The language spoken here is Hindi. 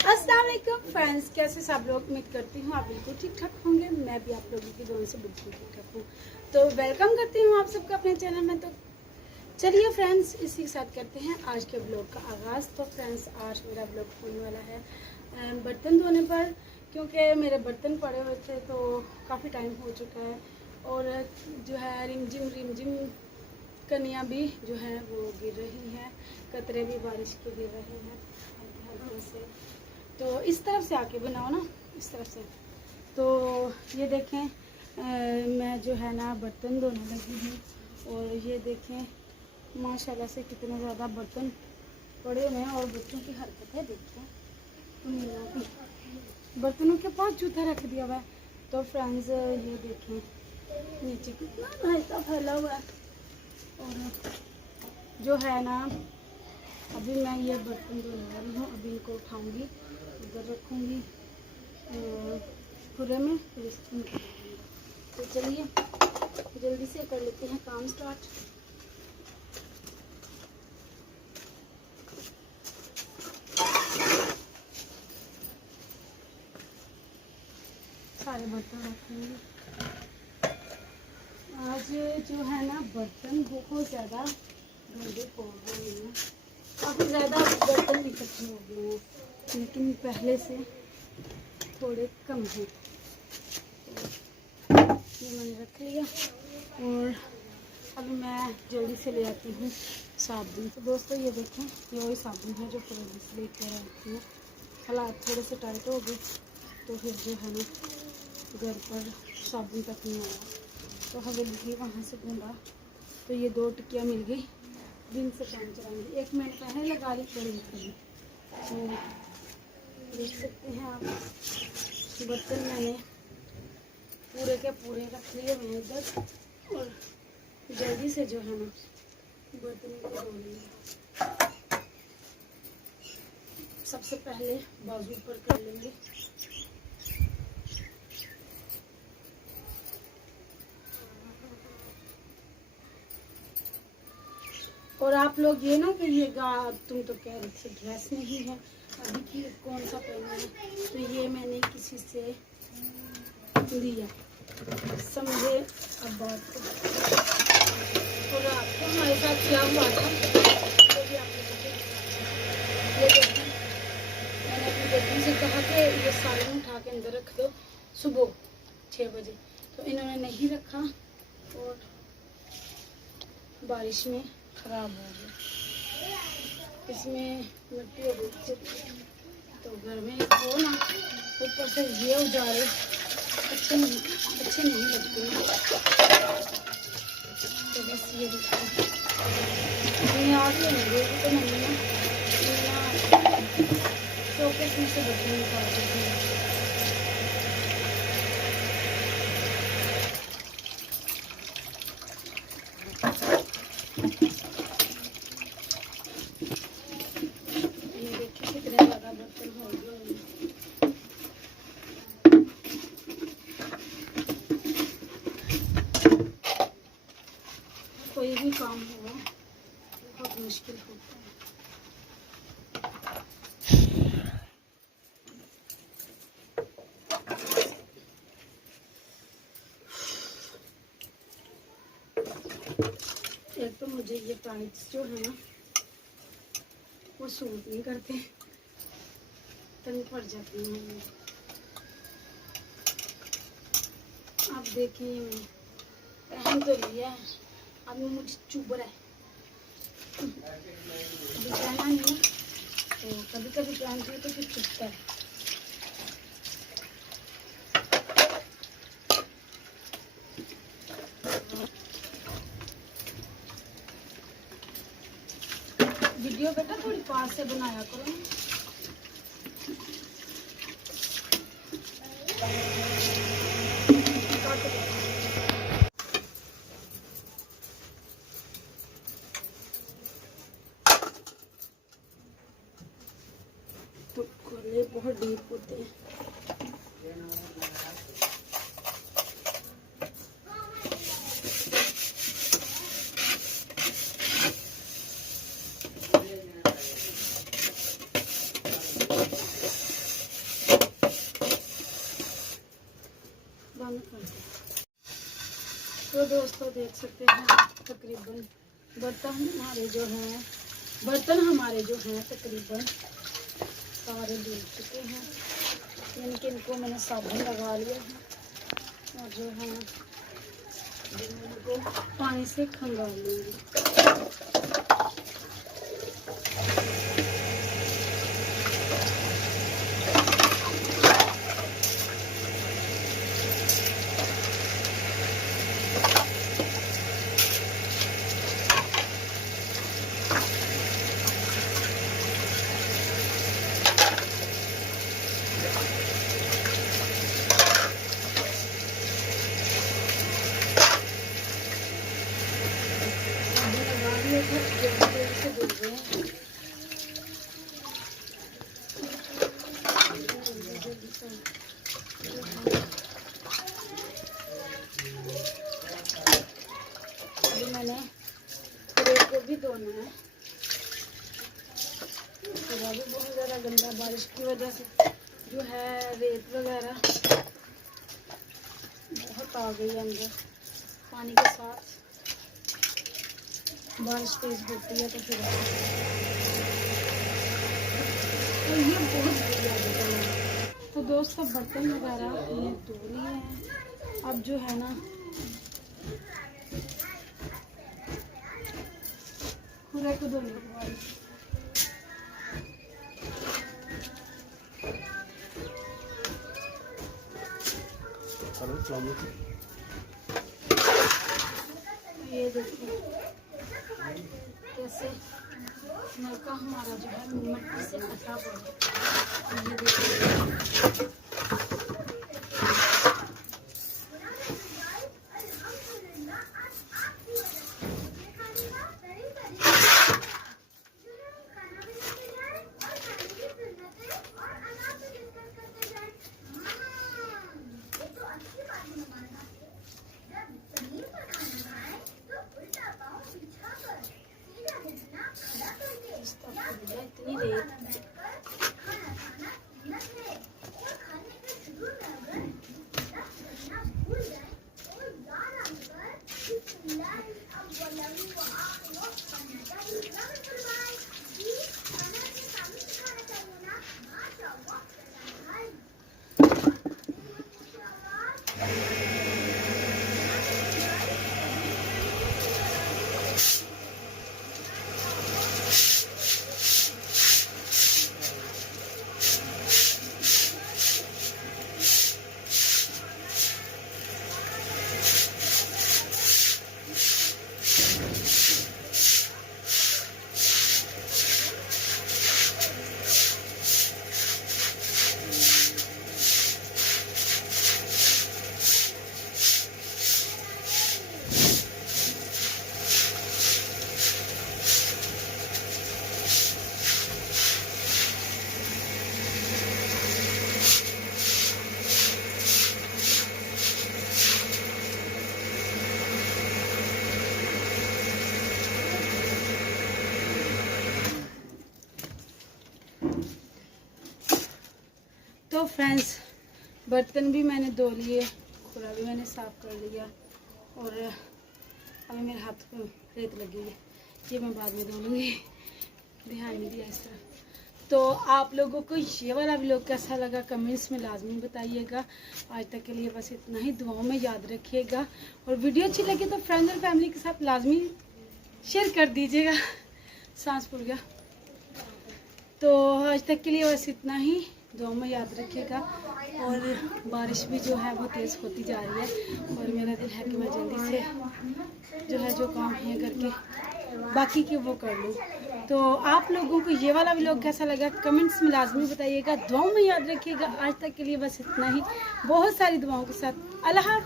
अस्सलाम वालेकुम फ्रेंड्स, कैसे सब लोग? उम्मीद करती हूँ आप बिल्कुल ठीक ठाक होंगे। मैं भी आप लोगों की दुआ से बिल्कुल ठीक ठाक हूँ। तो वेलकम करती हूँ आप सबका अपने चैनल में। तो चलिए फ्रेंड्स, इसी के साथ करते हैं आज के ब्लॉग का आगाज़। तो फ्रेंड्स, आज मेरा ब्लॉग होने वाला है बर्तन धोने पर, क्योंकि मेरे बर्तन पड़े हुए थे तो काफ़ी टाइम हो चुका है। और जो है रिमझिम कनियाँ भी जो है वो गिर रही हैं, कतरे भी बारिश के गिर रहे हैं हल्के से। तो इस तरफ से आके बनाओ ना, इस तरफ से। तो ये देखें, मैं जो है ना बर्तन धोने लगी हूँ। और ये देखें माशाल्लाह से कितने ज़्यादा बर्तन पड़े हुए हैं। और बच्चों की हरकतें देखें, तो बर्तनों के पास जूता रख दिया हुआ है। तो फ्रेंड्स, ये देखें नीचे कितना रायता फैला हुआ है। और जो है ना, अभी मैं ये बर्तन धोने वाली हूँ। अभी इनको उठाऊंगी, इधर रखूंगी पूरे में, फिर इसको निकालूंगी। तो चलिए जल्दी से कर लेते हैं काम स्टार्ट। सारे बर्तन रखेंगे। आज जो है ना बर्तन बहुत ज़्यादा गंदे हो गए हैं, काफ़ी ज़्यादा बर्तन इकट्ठे हो गए हैं, लेकिन पहले से थोड़े कम हैं। तो ये मैंने रख लिया। और अभी मैं जल्दी से ले आती हूँ साबुन। तो दोस्तों ये देखें, ये वही साबुन है जो पूरे से लेकर आती हूँ। हालात थोड़े से टाइट हो गए तो फिर जो है ना घर पर साबुन तक नहीं आया, तो हवेली ही वहाँ से ढूंढा। तो ये 2 टिक्कियाँ मिल गई, दिन से काम चलाएंगे। 1 मिनट पहले लगा ली पड़ी थी। तो देख सकते हैं आप, बर्तन मैंने पूरे के पूरे रख लिए हुए इधर। और जल्दी से जो है ना बर्तन को धो लेंगे। सबसे पहले बाजू पर कर लेंगे। और आप लोग ये ना कहिएगा तुम तो कह रहे थे गैस नहीं है, अभी की कौन सा पहना है। तो ये मैंने किसी से लिया, समझे अब बात को। और आपको हमारे साथ क्या हुआ था तो भी आप लोगों को ये देखिए, मैंने अपनी बेटी से कहा कि ये सालन उठा के अंदर रख दो सुबह 6 बजे। तो इन्होंने नहीं रखा और बारिश में खराब हो गया। इसमें मिट्टी हो गई। तो घर में हो ना, ऊपर से ये उजाड़े अच्छे नहीं लगते हैं। तो बस ये आगे होंगे तो मम्मी ना शोकेस में से बर्तन निकाल देती है। कोई भी काम होगा बहुत मुश्किल होता है। एक तो मुझे ये टाइट्स जो है ना वो सूट नहीं करते, तंग पड़ जाती हैं। आप देखिए, मैं पहन तो लिया है, अब मुझे चुभ रहा है। अभी पहना नहीं, तो कभी कभी पहनती है तो फिर चुभता है। वीडियो बेटा थोड़ी पास से बनाया करो। तो खोले बहुत डीप होते हैं। तो दोस्तों देख सकते हैं तकरीबन बर्तन हमारे जो हैं तकरीबन सारे धुल चुके हैं, यानी कि इनको मैंने साबुन लगा लिया है और जो है इनको पानी से खंगाल लूँगी। अभी मैंने कपड़े को भी धोना है। सुबह भी बहुत ज़्यादा गंदा, बारिश की वजह से जो है रेत वगैरह बहुत आ गई अंदर पानी के साथ। बारिश तेज होती है तो फिर तो ये बहुत बढ़िया होता है। तो दोस्तों बर्तन वगैरह मैंने धो लिए हैं। अब जो है ना पूरा को धोने के बाद ये देखिए कैसे नलका हमारा जो है मिट्टी से फटा पड़ा। ये देखिए इतनी रेत तो फ्रेंड्स बर्तन भी मैंने धो लिए, खुला भी मैंने साफ़ कर लिया और अभी मेरे हाथ में रेत लगी है, ये मैं बाद में धो लूँगी, ध्यान नहीं दिया इस तरह। तो आप लोगों को ये वाला व्लॉग कैसा लगा कमेंट्स में लाजमी बताइएगा। आज तक के लिए बस इतना ही, दुआओं में याद रखिएगा और वीडियो अच्छी लगे तो फ्रेंड्स और फैमिली के साथ लाजमी शेयर कर दीजिएगा। सांस फूल गया। तो आज तक के लिए बस इतना ही, दुआ में याद रखिएगा। और बारिश भी जो है वो तेज़ होती जा रही है और मेरा दिल है कि मैं जल्दी से जो है जो काम है करके बाकी के वो कर लूँ। तो आप लोगों को ये वाला व्लॉग कैसा लगा कमेंट्स में लाजमी बताइएगा, दुआओं में याद रखिएगा। आज तक के लिए बस इतना ही, बहुत सारी दुआओं के साथ। अल्लाह हाफ़िज़।